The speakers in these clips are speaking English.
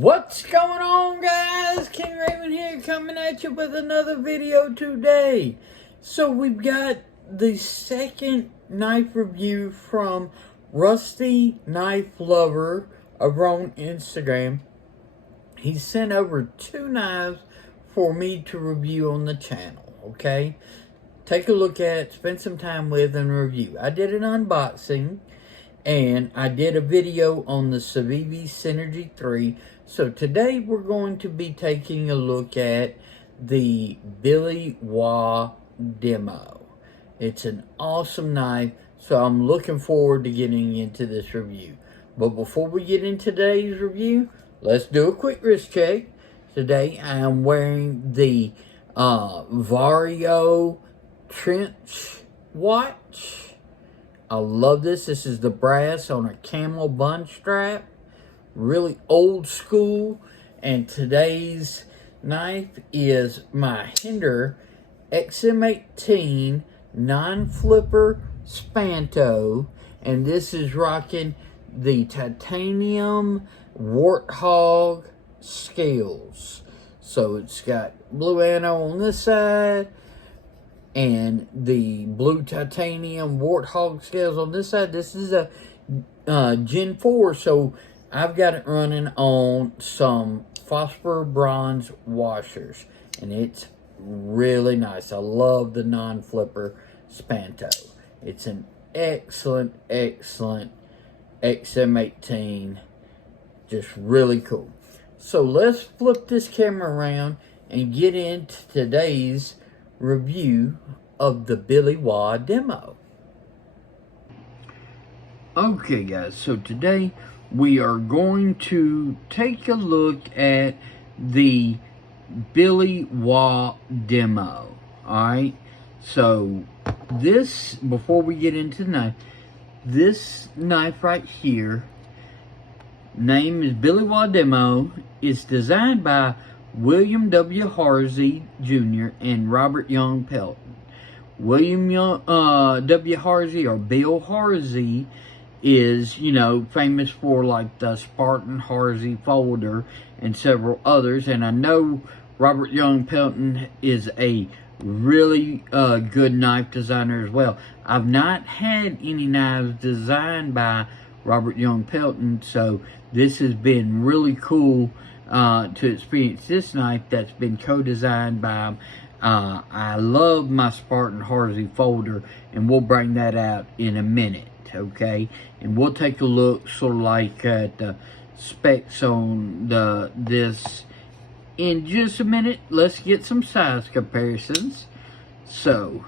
What's going on, guys? King Raven here, coming at you with another video today. So we've got the second knife review from Rusty Knife Lover over on Instagram. He sent over 2 knives for me to review on the channel, okay? Take a look at, spend some time with, and review. I did an unboxing, and I did a video on the Civivi Synergy 3. So today we're going to be taking a look at the Billy Waugh DEMO. It's an awesome knife, so I'm looking forward to getting into this review. But before we get into today's review, let's do a quick wrist check. Today I am wearing the Vario Trench watch. I love this. This is the brass on a camel bun strap. Really old school. And today's knife is my Hinder XM18 non-flipper Spanto. And this is rocking the titanium Warthog scales. So it's got blue anno on this side and the blue titanium Warthog scales on this side. This is a Gen 4, so I've got it running on some phosphor bronze washers, and it's really nice. I love the non-flipper Spanto. It's an excellent XM18, just really cool. So let's flip this camera around and get into today's review of the Billy Waugh DEMO. Okay guys, so today we are going to take a look at the Billy Waugh DEMO. Alright, so this, before we get into the knife, this knife right here, name is Billy Waugh DEMO. It's designed by William W. Harsey Jr. and Robert Young Pelton. William W. Harsey, or Bill Harsey, is, you know, famous for like the Spartan Harsey folder and several others. And I know Robert Young Pelton is a really good knife designer as well. I've not had any knives designed by Robert Young Pelton, so this has been really cool to experience this knife that's been co-designed by him. I love my Spartan Harsey folder, and we'll bring that out in a minute, okay? And we'll take a look sort of like at the specs on this in just a minute. Let's get some size comparisons. So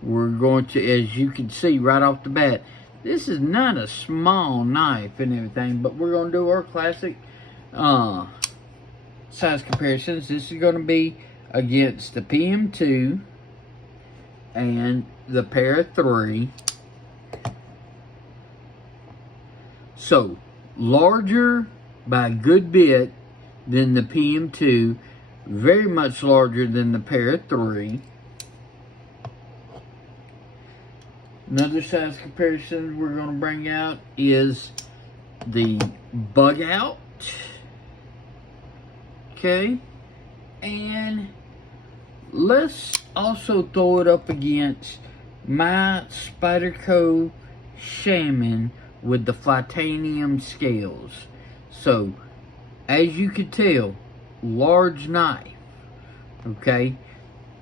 we're going to, as you can see right off the bat, this is not a small knife and everything, but we're going to do our classic size comparisons. This is going to be against the PM2 and the Para 3. So, larger by a good bit than the PM2, very much larger than the Para 3. Another size comparison we're going to bring out is the Bug Out. Okay. And let's also throw it up against my Spyderco Shaman with the Titanium scales. So, as you can tell, large knife. Okay.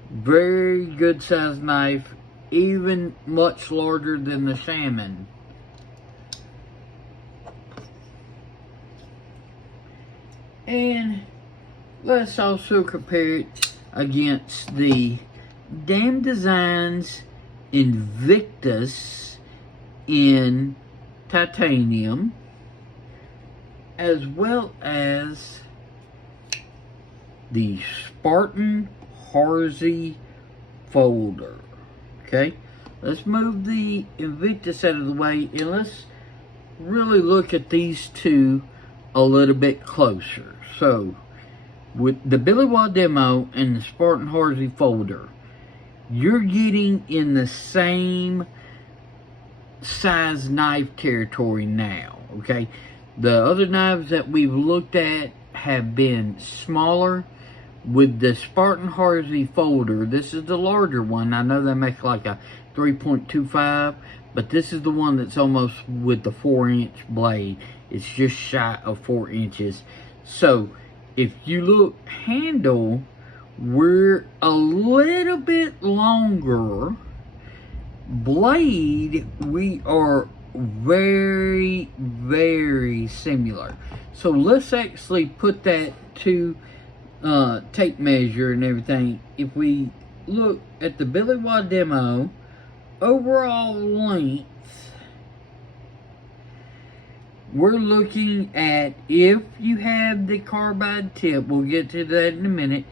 Very good size knife. Even much larger than the Shaman. And let's also compare it against the Dam Designs Invictus in titanium, as well as the Spartan Harsey folder. Okay, let's move the Invictus out of the way, and let's really look at these two a little bit closer. So, with the Billy Waugh DEMO and the Spartan Harsey folder, you're getting in the same size knife territory now, okay? The other knives that we've looked at have been smaller. With the Spartan Harvey folder, this is the larger one. I know they make like a 3.25, but this is the one that's almost with the 4-inch blade. It's just shy of 4 inches. So if you look handle, we're a little bit longer. Blade, we are very, very similar. So let's actually put that to tape measure and everything. If we look at the Billy Waugh Demo, overall length, we're looking at, if you have the carbide tip, we'll get to that in a minute,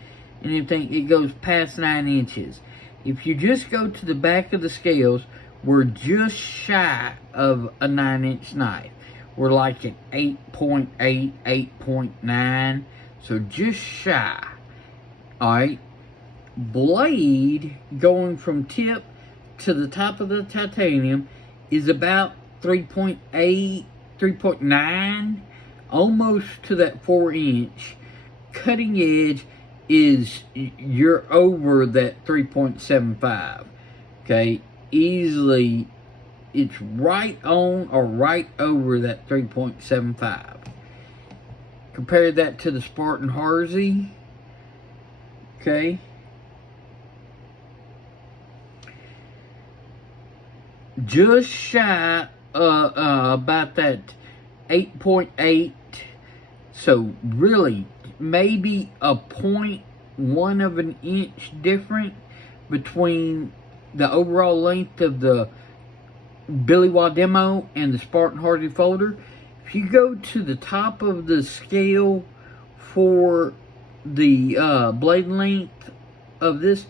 and everything, it goes past 9 inches. If you just go to the back of the scales, we're just shy of a 9-inch knife. We're like at 8.8, 8.9. So just shy. Alright. Blade, going from tip to the top of the titanium, is about 3.8, 3.9. Almost to that 4-inch. Cutting edge is, you're over that 3.75. Okay. Easily, it's right on or right over that 3.75. Compare that to the Spartan Harvey. Okay. Just shy about that 8.8. So really, maybe a 0.1 of an inch different between the overall length of the Billy Waugh Demo and the Spartan Harvey folder. If you go to the top of the scale for the blade length of this,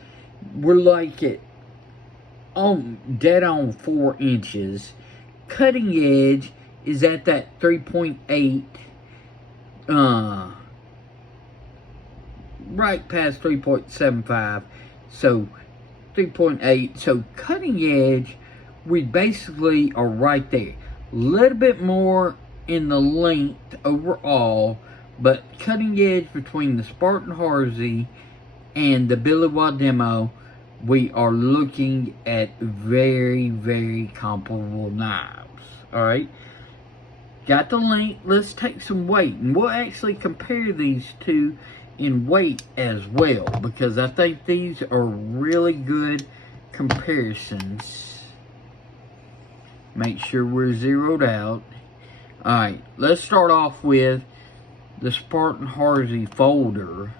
we're like at dead on 4 inches. Cutting edge is at that 3.8, right past 3.75. So 3.8. So cutting edge, we basically are right there. A little bit more in the length overall, but cutting edge between the Spartan Harvey and the Billy Waugh Demo, we are looking at very, very comparable knives. Alright, got the length. Let's take some weight, and we'll actually compare these two in weight as well, because I think these are really good comparisons. Make sure we're zeroed out. Alright, let's start off with the Spartan Harvey folder.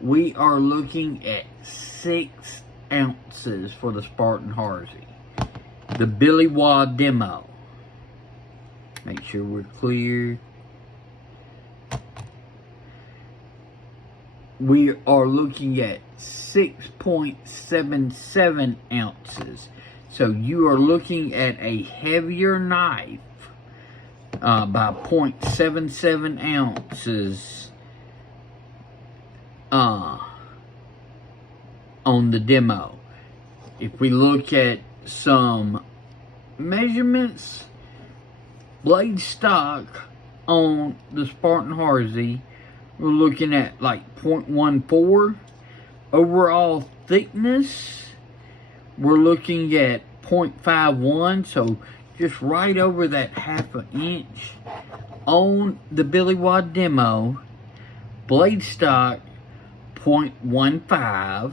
We are looking at 6 ounces for the Spartan Harvey. The Billy Waugh Demo. Make sure we're clear. We are looking at 6.77 ounces. So you are looking at a heavier knife by 0.77 ounces on the Demo. If we look at some measurements, blade stock on the Spartan Harvey, we're looking at like 0.14. Overall thickness, we're looking at 0.51, so just right over that half an inch. On the Billy Waugh Demo, blade stock 0.15,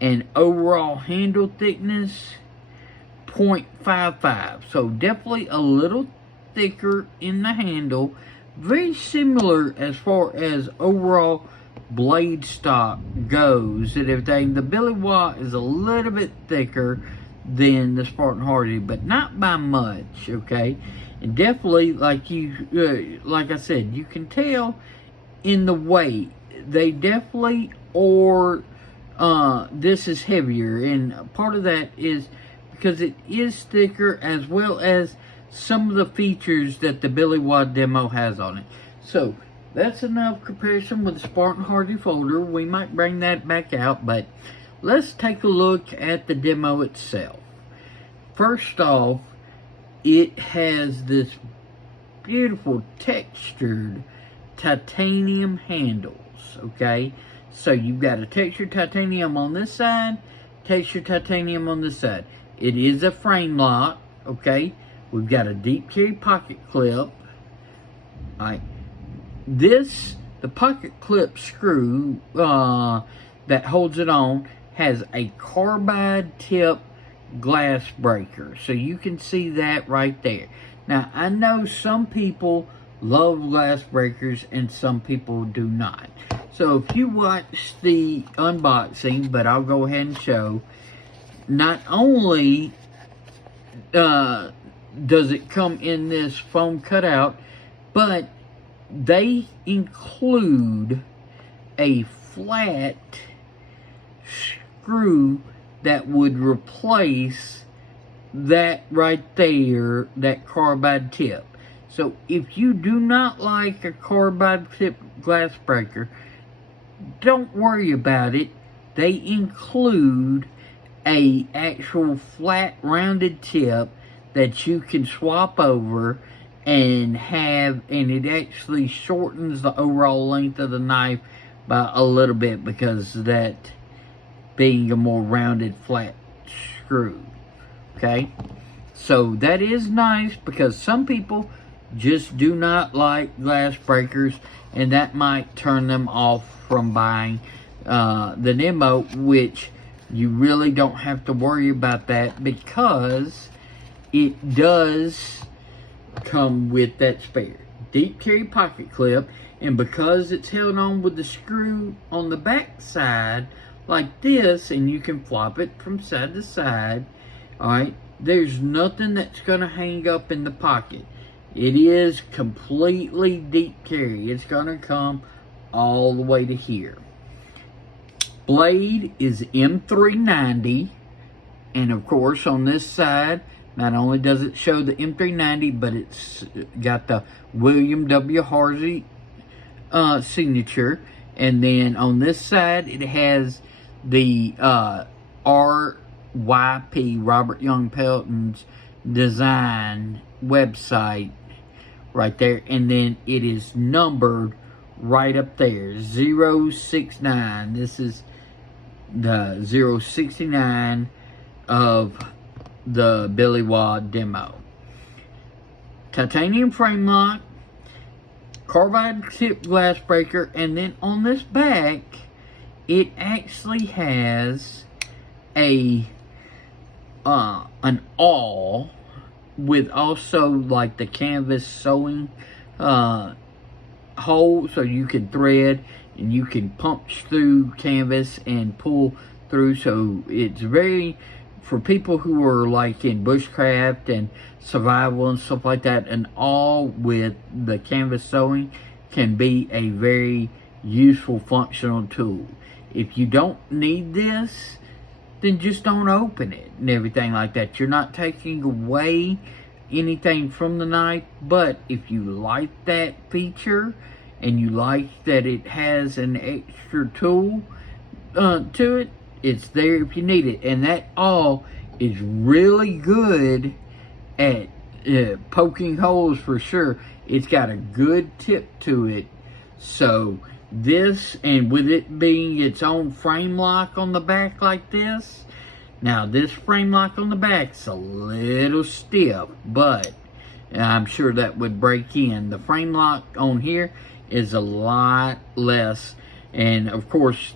and overall handle thickness 0.55. So definitely a little thicker in the handle. Very similar as far as overall blade stock goes and everything. The Billy Waugh is a little bit thicker than the Spartan Harvey, but not by much, okay? And definitely, like I said, you can tell in the weight. They definitely are, this is heavier, and part of that is because it is thicker, as well as some of the features that the Billy Waugh Demo has on it. So that's enough comparison with the Spartan Harvey folder. We might bring that back out, but let's take a look at the Demo itself. First off, it has this beautiful textured titanium handles, okay? So you've got a textured titanium on this side, textured titanium on this side. It is a frame lock, okay? We've got a deep carry pocket clip. Alright. The pocket clip screw that holds it on has a carbide tip glass breaker. So you can see that right there. Now, I know some people love glass breakers and some people do not. So if you watch the unboxing, but I'll go ahead and show, not only does it come in this foam cutout, but they include a flat screw that would replace that right there, that carbide tip. So if you do not like a carbide tip glass breaker, don't worry about it. They include a actual flat rounded tip that you can swap over and it actually shortens the overall length of the knife by a little bit because of that being a more rounded flat screw. Okay, so that is nice because some people just do not like glass breakers, and that might turn them off from buying the Demo, which you really don't have to worry about that because it does come with that spare deep carry pocket clip, and because it's held on with the screw on the back side like this, and you can flop it from side to side, alright, there's nothing that's going to hang up in the pocket. It is completely deep carry. It's going to come all the way to here. Blade is M390, and of course on this side, not only does it show the M390, but it's got the William W. Harsey signature. And then on this side, it has the RYP, Robert Young Pelton's design website right there. And then it is numbered right up there, 069. This is the 069 of the Billy Waugh Demo. Titanium frame lock, carbide tip glass breaker, and then on this back it actually has an awl with also like the canvas sewing hole, so you can thread and you can punch through canvas and pull through. So it's very, for people who are like in bushcraft and survival and stuff like that, an awl with the canvas sewing can be a very useful functional tool. If you don't need this, then just don't open it and everything like that. You're not taking away anything from the knife, but if you like that feature and you like that it has an extra tool to it, it's there if you need it. And that awl is really good at poking holes for sure. It's got a good tip to it. So this, and with it being its own frame lock on the back like this, now this frame lock on the back's a little stiff, but I'm sure that would break in. The frame lock on here is a lot less, and of course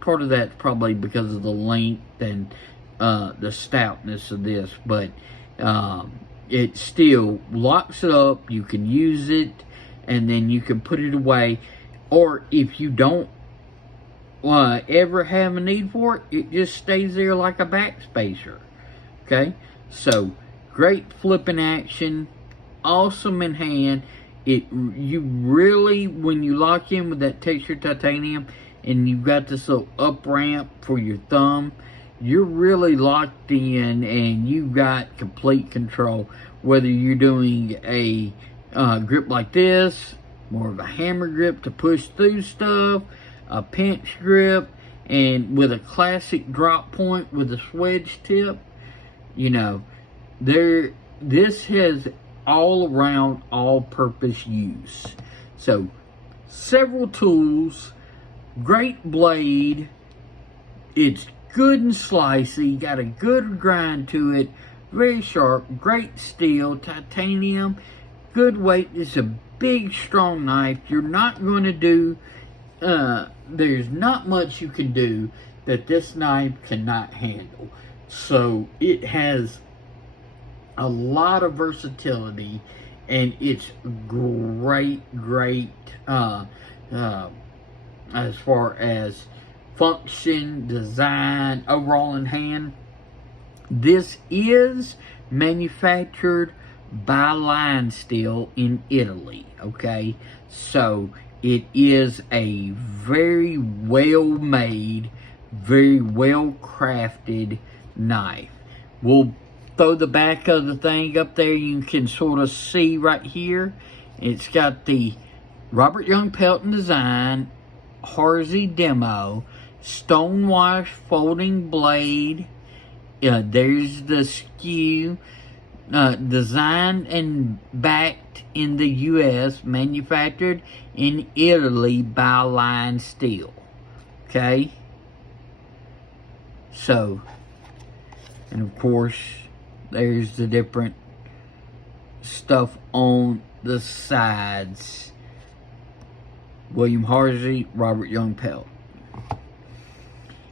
part of that's probably because of the length and the stoutness of this, but it still locks it up. You can use it and then you can put it away, or if you don't ever have a need for it, it just stays there like a backspacer. Okay, so great flipping action, awesome in hand. You really, when you lock in with that textured titanium and you've got this little up ramp for your thumb, you're really locked in and you've got complete control. Whether you're doing a grip like this, more of a hammer grip to push through stuff, a pinch grip, and with a classic drop point with a swedge tip, you know, this has all-around, all-purpose use. So, several tools, great blade, it's good and slicey, got a good grind to it, very sharp, great steel, titanium, good weight. It's a big, strong knife. You're not going to do, there's not much you can do that this knife cannot handle. So it has a lot of versatility, and it's great as far as function, design, overall in hand. This is manufactured by Line Steel in Italy, okay? So it is a very well made, very well crafted knife. We'll throw the back of the thing up there. You can sort of see right here. It's got the Robert Young Pelton design, Waugh DEMO, stonewash folding blade. There's the skew. Designed and backed in the U.S., manufactured in Italy by Line Steel. Okay? So, and of course, there's the different stuff on the sides. William Harsey, Robert Young Pelt.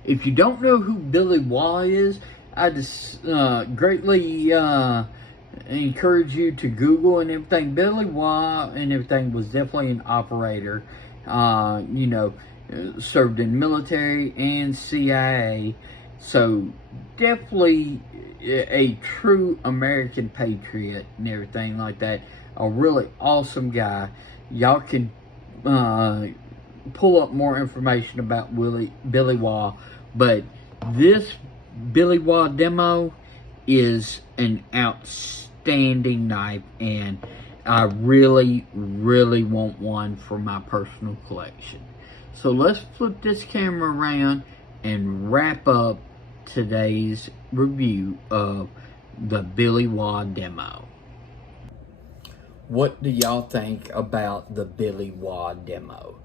If you don't know who Billy Waugh is, I just greatly encourage you to Google and everything. Billy Waugh and everything was definitely an operator. You know, served in military and CIA. So definitely a true American patriot and everything like that. A really awesome guy. Y'all can pull up more information about Billy Waugh. But this Billy Waugh DEMO is an outstanding knife, and I really want one for my personal collection. So let's flip this camera around and wrap up today's review of the Billy Waugh DEMO. What do y'all think about the Billy Waugh DEMO?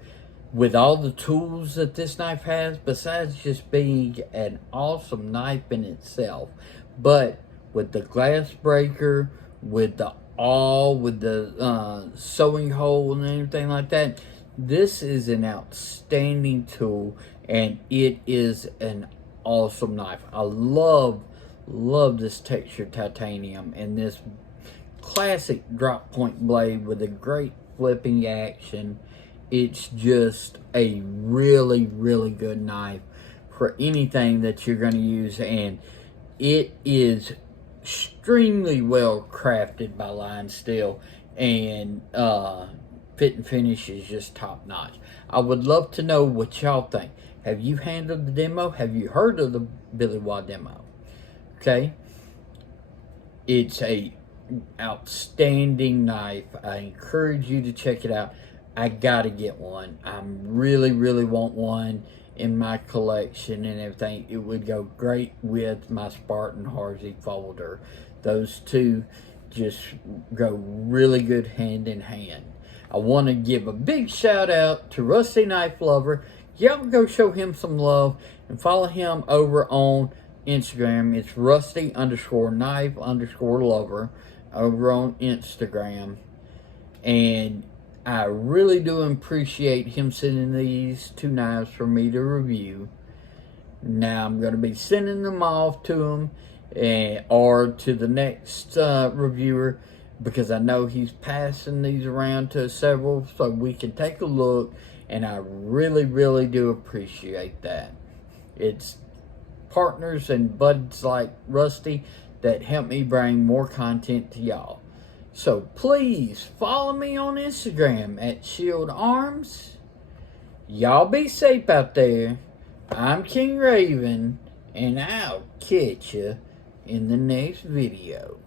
With all the tools that this knife has, besides just being an awesome knife in itself, but with the glass breaker, with the awl, with the sewing hole and everything like that, this is an outstanding tool, and it is an awesome knife. I love this textured titanium and this classic drop point blade with a great flipping action. It's just a really good knife for anything that you're going to use, and it is extremely well crafted by Line Steel, and fit and finish is just top notch. I would love to know what y'all think. Have you handled the demo? Have you heard of the Billy Waugh DEMO? Okay, it's a outstanding knife. I encourage you to check it out. I gotta get one. I really want one in my collection and everything. It would go great with my Spartan Harsey folder. Those two just go really good hand in hand. I want to give a big shout out to Rusty Knife Lover. Y'all go show him some love and follow him over on Instagram. It's Rusty_Knife_Lover over on Instagram. And I really do appreciate him sending these two knives for me to review. Now I'm going to be sending them off to him or to the next reviewer, because I know he's passing these around to several so we can take a look, and I really do appreciate that. It's partners and buds like Rusty that help me bring more content to y'all. So please follow me on Instagram at Shield Arms. Y'all be safe out there. I'm King Raven, and I'll catch you in the next video.